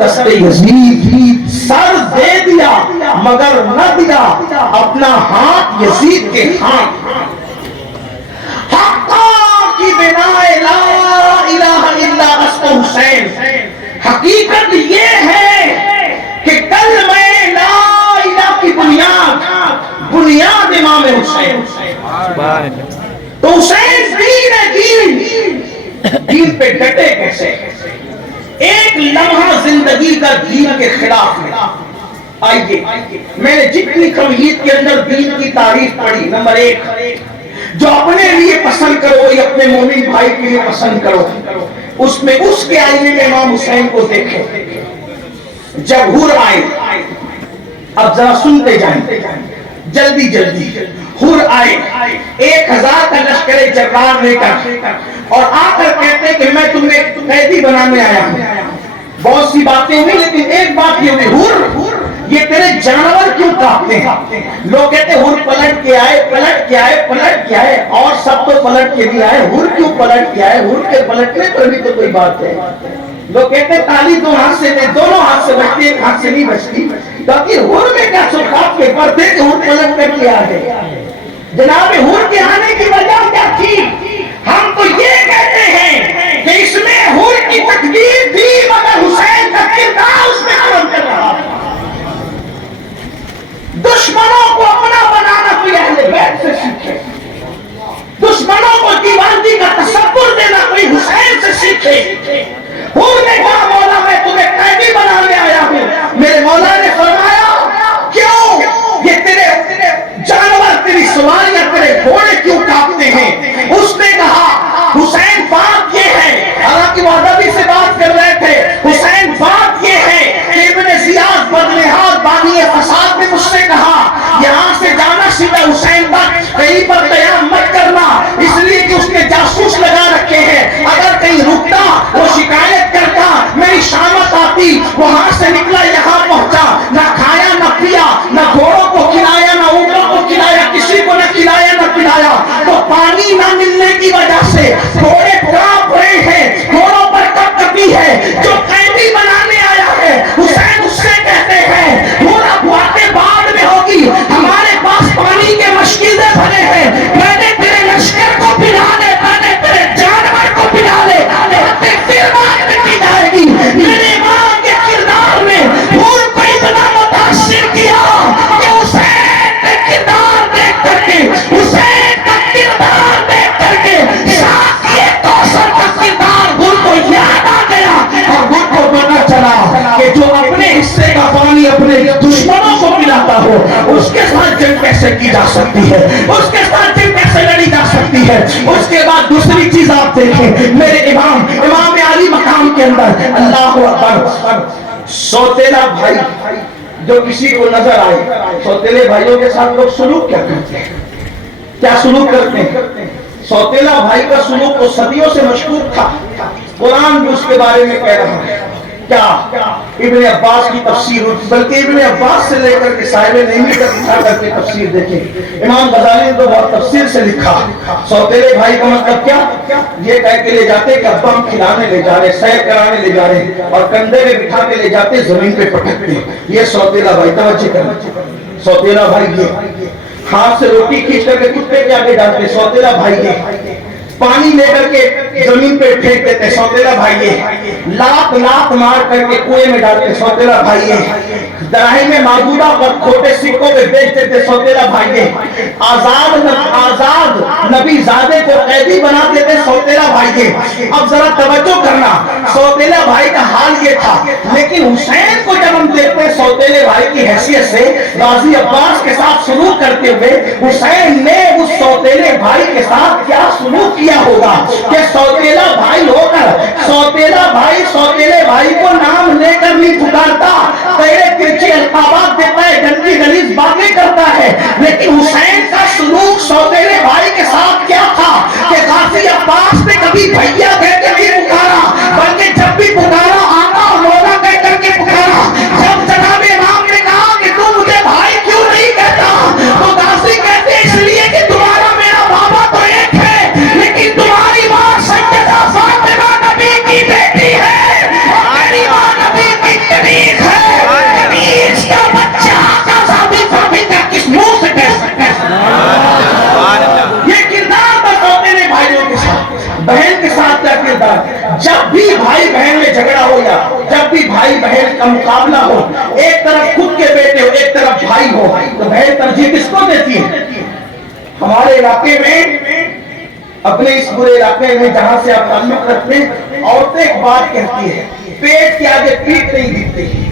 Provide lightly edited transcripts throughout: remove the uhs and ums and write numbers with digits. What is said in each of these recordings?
دست یزید، سر دے دیا مگر نہ دیا اپنا ہاتھ یزید کے ہاتھ. حقا کی بنا لا الہ الا اسم حسین. حقیقت یہ ہے کہ کلمہ لا الہ کی بنیاد امام حسین. تو حسین دین ہے، دین پہ ڈٹے کیسے؟ ایک لمحہ زندگی کا دین کے خلاف ہے. آئیے میں نے جتنی کمیت کے اندر دین کی تعریف پڑھی، نمبر 1 جو اپنے لیے پسند کرو یا اپنے مومن بھائی کے لیے پسند کرو، اس میں اس کے آئینے میں امام حسین کو دیکھو. جب حور آئے، اب ذرا سنتے جائیں جلدی جلدی. حور آئے 1000 کا لشکر جرار لے کر اور آ کر کہتے کہ میں تمہیں قیدی بنانے آیا ہوں. بہت سی باتیں ہوئی لیکن ایک بات یہ ہوئی، حور یہ تیرے جانور کیوں کاپتے ہیں؟ لوگ کہتے حور پلٹ کے آئے، پلٹ کے آئے، پلٹ کے آئے، اور سب تو پلٹ کے نہیں آئے، حور کیوں پلٹ کے آئے؟ حور کے پلٹنے پر بھی تو کوئی بات ہے. لوگ کہتے ہیں تالی دو ہاتھ سے دے، دونوں ہاتھ سے بچتی، ایک ہاتھ سے نہیں بچتی. تاکہ حور میں کیا سکھاپ کے پردے کہ حور پلٹ کر کے آ گئے. جناب حور کے آنے کی وجہ کیا تھی؟ ہم تو یہ کہتے ہیں کہ اس میں حور کی تقدیر تھی مگر حسین کا کردار اس میں کام کر رہا تھا. دشمنوں کو اپنا بنانا کوئی اہل بیت سے سیکھے، دشمنوں کو دیوانگی کا تصور دینا کوئی حسین سے سیکھے. حور نے کہا مولا میں تمہیں قیدی بنانے آیا ہوں. میرے مولا نے فرمایا کیوں؟ یہ تیرے جانور، تیری سواریاں، تیرے گھوڑے کیوں کاپتے ہیں؟ اس نے کہا حسین بات یہ ہے، حالانکہ وہ ادبی سے بات کر رہے تھے، حسین بات یہ ہے کہ ابن زیاد بدنہاد بانی فساد نے مجھ سے کہا یہاں سے جانا سیدھا حسین تک، کہیں پر قیام مت کرنا، اس لیے کہ اس نے جاسوس لگا رکھے ہیں. اگر کہیں رکتا وہ شکایت کرتا، میری شامت آتی، وہاں سے نکلا یہاں پہنچا، نہ کھایا نہ پیا، نہ گھوڑوں کو کھلایا نہ اونٹوں کو کھلایا، کسی کو نہ کھلایا نہ پلایا. تو پانی نہ ملنے کی وجہ سے گھوڑے کانپ رہے ہیں، گھوڑوں پر کپ کپی ہے. جو قیدی بنانے آیا ہے حسین اس سے کہتے ہیں پورا باتیں بعد میں ہوگی، ہمارے پاس پانی کے مشکلیں بھرے ہیں. میں نے تیرے لشکر کو پلا لے، میں نے تیرے جانور کو پلا لے، پھر بعد میں کی جائے گی. میرے امام کے کردار میں حور کو اتنا متاثر کیا کہ حسین کے کردار دیکھ کر کے، حسین کا کردار دیکھ کر کے ساتھ یہ کوثر کا کردار حور کو یاد آ گیا اور حور کو پتا چلا کہ جو اپنے حصے کا پانی اپنے دشمنوں کو پلاتا ہو اس کے ساتھ جنگ کیسے کی جا سکتی ہے، اس کے ساتھ جنگ کیسے لڑی جا سکتی ہے. اس کے بعد دوسری چیز آپ دیکھیں، میرے امام علی مقام کے اندر اللہ اکبر، سوتیلا بھائی جو کسی کو نظر آئے، سوتیلے بھائیوں کے ساتھ لوگ سلوک کیا کرتے ہیں؟ کیا سلوک کرتے ہیں؟ سوتیلا بھائی کا سلوک تو صدیوں سے مشہور تھا، قرآن بھی اس کے بارے میں کہہ رہا ہے. کیا ابن عباس کی تفسیر، بلکہ ابن عباس سے لے کر کے صاحب نعیمی تک اٹھا کر کے تفسیر دیکھیں. امام غزالی نے تو بہت تفسیر سے لکھا سوتیلے بھائی کا مطلب کیا؟ یہ کہہ کے لے جاتے کہ ابا ہم کھلانے لے جا رہے، سیر کرانے لے جا رہے، اور کندھے میں بٹھا کے لے جاتے، زمین پہ پٹکتے. یہ سوتیلا بھائی، توجہ کرنا، سوتیلا بھائی یہ ہاتھ سے روٹی کھینچ کر کے کتے کے آگے ڈالتے، سوتیلا بھائی یہ پانی لے کر کے زمین پہ پھینک دیتے، سوتیلا بھائی یہ لات مار کر کے کنویں میں ڈالتے، سوتیلا بھائی یہ دراہیم معدودہ پر کھوٹے سکوں پہ بیچ دیتے، سوتیلا بھائی یہ آزاد نبی زادے کو قیدی بنا دیتے، سوتیلا بھائی یہ. اب ذرا توجہ کرنا، سوتیلا بھائی کا حال یہ تھا. لیکن حسین کو جب ہم دیکھتے ہیں سوتیلے بھائی کی حیثیت سے غازی عباس کے ساتھ سلوک کرتے ہوئے، حسین نے اس سوتیلے بھائی کے ساتھ کیا سلوک کیا ہوگا کہ سوتیلا بھائی ہو کر سوتیلا بھائی سوتیلے بھائی کو نام لے کر نہیں پکارتا، تیرے ترچے القابات دیتا ہے، گندی غلیظ باتیں کرتا ہے. لیکن حسین کا سلوک سوتیلے بھائی کے ساتھ کیا تھا کہ غازی عباس نے کبھی بھیا کہہ کے نہیں پکارا، بلکہ جب بھی پکارا آقا اور مولا کہہ کر کے پکارا. جب جناب امام نے کہا کہ تم مجھے بھائی کیوں نہیں کہتا، تو غازی کہتے اس لیے کہ تمہارا میرا بابا تو ایک ہے، لیکن تمہاری ماں سیدہ فاطمہ نبی کی بیٹی ہے، اور میری ماں نبی کی بہن کا مقابلہ ہو, ایک طرف خود کے بیٹے ہو, ایک طرف بھائی ہو, تو بہن ترجیح کس کو دیتی ہے؟ ہمارے علاقے میں, اپنے اس برے علاقے میں جہاں سے آپ تعلق رکھتے ہیں, عورتیں ایک بات کہتی ہے, پیٹ کے آگے پیٹ نہیں دکھتی.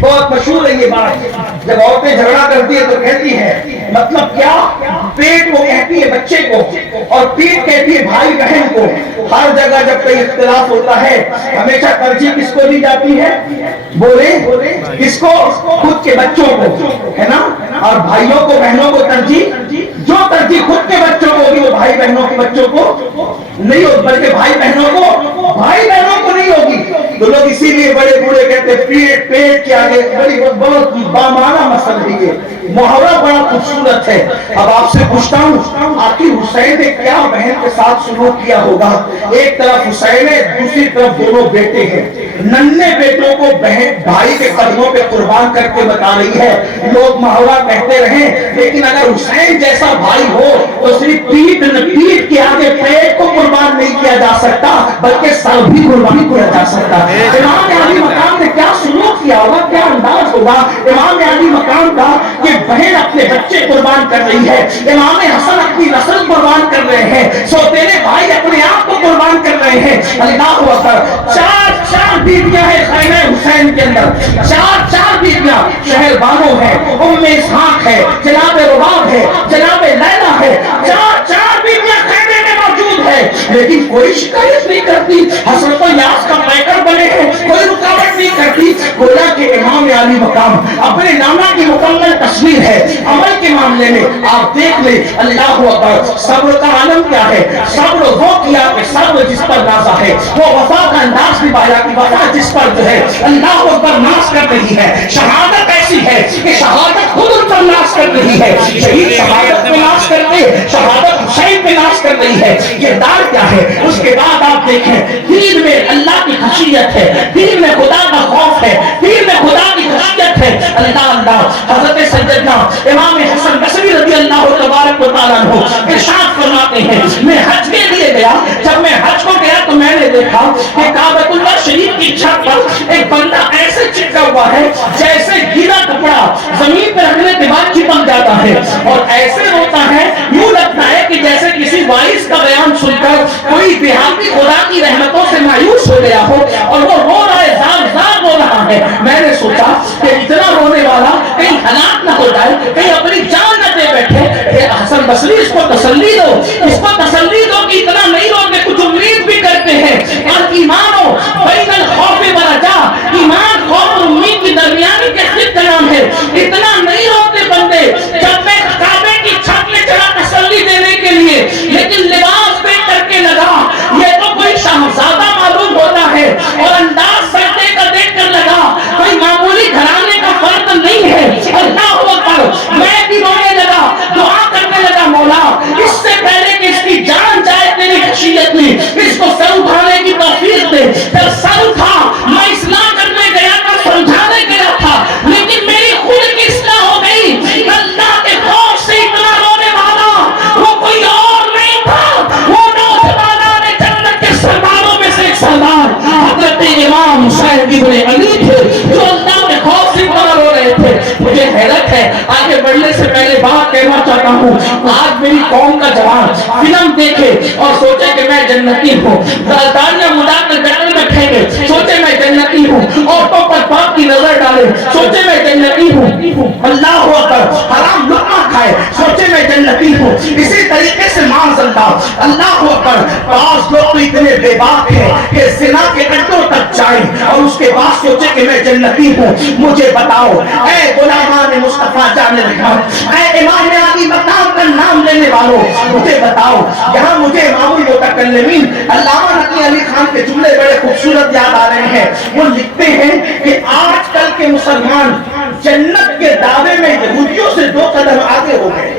بہت مشہور ہے یہ بات. جب عورتیں جھگڑا کرتی ہے تو کہتی ہے, مطلب کیا؟ پیٹ کو کہتی ہے بچے کو, اور پیٹ کہتی ہے بھائی بہن کو. ہر جگہ جب کوئی اختلاف ہوتا ہے ہمیشہ ترجیح کس کو دی جاتی ہے؟ بولے کس کو؟ خود کے بچوں کو, ہے نا. اور بھائیوں کو بہنوں کو ترجیح, جو ترجیح خود کے بچوں کو ہوگی وہ بھائی بہنوں کے بچوں کو نہیں ہوگی, بلکہ بھائی بہنوں کو نہیں ہوگی. تو لوگ اسی لیے بڑے بوڑھے کہتے ہیں پیٹ کے آگے. بڑی بہت بامعنی مسئلہ ہے یہ, محاورہ بڑا خوبصورت ہے. اب آپ سے پوچھتا ہوں, آخر حسین نے کیا بہن کے ساتھ سلوک کیا ہوگا؟ ایک طرف حسین ہے, دوسری طرف دونوں بیٹے ہیں. ننھے بیٹوں کو بہن بھائی کے قدموں پہ قربان کر کے بتا رہی ہے. لوگ محاورہ کہتے رہیں, لیکن اگر حسین جیسا بھائی ہو تو صرف پیٹ کے آگے پیٹ کو قربان نہیں کیا جا سکتا, بلکہ سر بھی قربان کیا جا سکتا. امام علی مقام نے کیا سلوک کیا ہوگا, کیا انداز ہوگا امام علی مقام کا, کہ بہن اپنے بچے قربان کر رہی ہے, امام حسن اپنی نسل قربان کر رہے ہیں, سوتیلے بھائی اپنے آپ کو قربان کر رہے ہیں. اللہ اکبر. چار بیویاں ہیں خیمہ حسین کے اندر, چار بیویاں شہر بانو ہے, ام اسحاق ہے, جناب رباب ہے, جناب لیلا ہے. چار بیویاں خیمے میں موجود ہے, لیکن کوئی شکایت نہیں کرتی. حسرت و یاس کا پیکر بنے ہیں, کوئی رکاوٹ نہیں کرتی. گویا کہ امام علی مقام اپنے نانا کی مکمل تصویر ہے. عمل کے معاملے میں آپ دیکھ لیں, اللہ اکبر. صبر کا عالم کیا ہے؟ صبر وہ کیا کہ صبر جس پر نازا ہے, وہ وفا کا انداز بھی پایا کہ وفا جس پر جو ہے اللہ اکبر ناز کر رہی ہے. شہادت ایسی ہے کہ شہادت خود ان پر ناز کر رہی ہے. شہید شہادت پہ ناز کرتے, شہادت حسین پہ ناز کر رہی ہے. یہ دار کیا ہے؟ اس کے بعد آپ دیکھیں, دین میں اللہ کی خشیت ہے, دین میں خدا کا خوف ہے, دین میں خدا کی خشیت ہے. اللہ. حضرت سیدنا امام حسن بصری رضی اللہ تبارک و تعالیٰ عنہ ارشاد فرماتے ہیں, میں حج کے لیے گیا. جب میں حج کو گیا تو میں نے دیکھا کہ کعبۃ اللہ شریف کی چھت پر ایک بندہ ایسے چپکا ہوا ہے جیسے گیلا کپڑا زمین پہ رکھنے کے بعد چپک جاتا ہے, اور ایسے روتا ہے یوں لگتا ہے کہ جیسے کسی وائس کا بیان سن کر کوئی دیہاتی خدا کی رحمتوں سے مایوس ہو گیا ہو, اور وہ رو رہا ہے, زار رو رہا ہے. میں نے سوچا کہ اتنا رونے والا کہیں ہلاک نہ ہو جائے, کہیں اپنی جان نہ دے بیٹھے. حسن بصری اس کو تسلی دو, اس کو تسلی دو کہ اتنا نہیں رو کے کچھ امید بھی کرتے ہیں. اور ایمان ہو بین الخوف والرجا, ایمان خوف اور امید کے درمیانی کیفیت کا نام ہے. اتنا نہیں روتے بندے. جب میں کعبے کی چھت میں چلا تسلی دینے کے لیے, لیکن لباس پہن کر کے لگا, یہ تو کوئی شہزادہ معلوم ہوتا ہے, اور انداز سجدے کا دیکھ کر لگا کوئی معمولی گھرانے کا فرد نہیں ہے. اللہ اکبر. میں بھی رونے لگا, دعا کرنے لگا, مولا اس سے پہلے کہ اس کی جان جائے تیری خشیت میں اس کو سر اٹھانے کی توفیق دے. جب سر اٹھا, میں اصلاح کرنے گیا تھا, سمجھانے گیا تھا, لیکن میری خود کی اصلاح ہو گئی. اللہ کے خوف سے اتنا رونے والا وہ کوئی اور نہیں تھا, وہ نوجوانان جنت کے سرداروں میں سے ایک سردار حضرت امام حسین ابن علی تھے, جو اللہ کے خوف سے اتنا رو رہے تھے. مجھے حیرت ہے, آگے بڑھنے سے پہلے بات کہنا چاہتا ہوں, آج میری قوم کا جوان فلم دیکھے اور سوچے کہ میں جنتی ہوں, داڑیاں مڈا کر گٹر میں پھینکے سوچے میں جنتی ہوں, عورتوں پر پاپ کی نظر ڈالے سوچے میں جنتی ہوں, اللہ اکبر, حرام لقمہ کھائے سوچے میں جنتی ہوں. اسی طریقے سے اللہ اکبر, بعض لوگ تو اتنے بے باک ہیں کہ زنا کے اڈوں تک جائیں اور اس کے بعد سوچے کہ میں جنتی ہوں. مجھے بتاؤ اے غلامان مصطفیٰ جان رحمت, اے امام علی مقام کا نام لینے والوں, مجھے بتاؤ. یہاں مجھے امام المتکلمین علامہ نقی علی خان کے جملے بڑے خوبصورت یاد آ رہے ہیں. وہ لکھتے ہیں کہ آج کل کے مسلمان جنت کے دعوے میں یہودیوں سے 2 قدم آگے ہو گئے.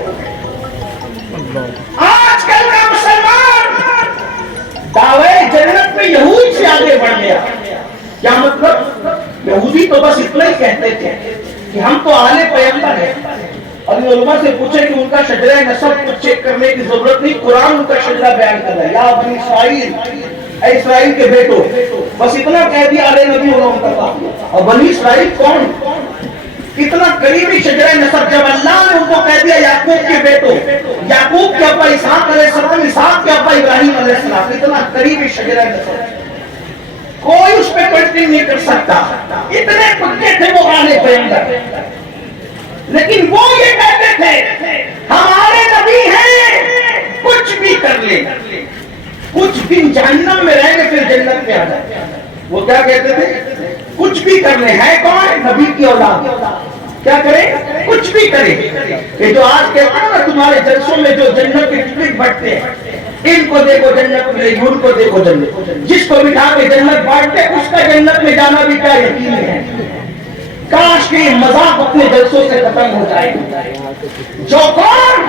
آج کل کا مسلمان دعوے جنت میں یہود سے آگے بڑھ گیا. کیا مطلب؟ یہودی تو بس اتنا ہی کہتے تھے کہ ہم تو آل پیغمبر ہیں, اور علماء سے پوچھے کہ ان کا شجرہ نسب کو چیک کرنے کی ضرورت نہیں, قرآن ان کا شجرہ بیان کر رہا ہے. یا بنی اسرائیل, اے اسرائیل کے بیٹو, بس اتنا کہہ دیا ارے نبی اللہ، اور بنی اسرائیل کون؟ اتنا قریبی شجرہ نسب، جب اللہ نے ان کو کہہ دیا یعقوب کے بیٹوں، یعقوب کے ابا اسحاق علیہ السلام، اسحاق کے ابا ابراہیم علیہ السلام، اتنا قریبی شجرہ نسب، کوئی اس پہ پلٹنگ نہیں کر سکتا، اتنے پکے تھے وہ آنے پہ اندر. لیکن وہ یہ کہتے تھے ہمارے نبی ہیں، کچھ بھی کر لیں، کچھ دن جہنم میں رہیں گے پھر جنت میں آ جائیں. وہ کیا کہتے تھے؟ کچھ بھی کر لیں. ہے کون؟ نبی کی اولاد. کیا کریں؟ کچھ بھی کریں. یہ جو آج کہتے ہیں نا تمہارے جلسوں میں جو جنت کے ٹکٹ بٹتے ہیں، ان کو دیکھو جنت ملے گی، ان کو دیکھو جنت، جس کو بٹھا کے جنت بانٹتے اس کا جنت میں جانا بھی کیا یقین ہے. کاش کہ یہ مذاق اپنے جلسوں سے ختم ہو جائے. جو کون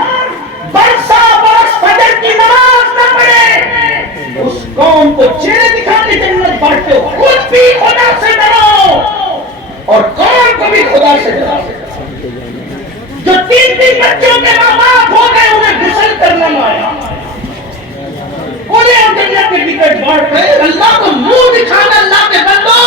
برسا برس فجر کی نماز نہ پڑھے، اس قوم کو چہرے دکھا کے جنت بانٹتے ہو. خود بھی خدا سے ڈرو اور قوم کو بھی خدا سے ڈرو. جو تین بچوں کے ماں باپ ہو گئے انہیں غسل کرنا نہ آیا، انہیں جنت کے ٹکٹ بانٹ گئے. اللہ کو منہ دکھانا اللہ کے بندو،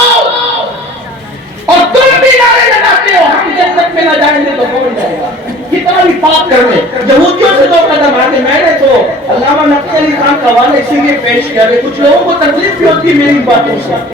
اور تم بھی نعرے لگاتے ہو ہم جنت میں نہ جائیں گے تو کون جائے گا. کتنا بھی پاک کر لیں، یہودیوں سے 2 قدم آگے. میں نے تو علامہ نقی علی خان کا حوالہ اسی لیے پیش کیا کہ کچھ لوگوں کو تکلیف بھی ہوتی ہے میری باتوں سے.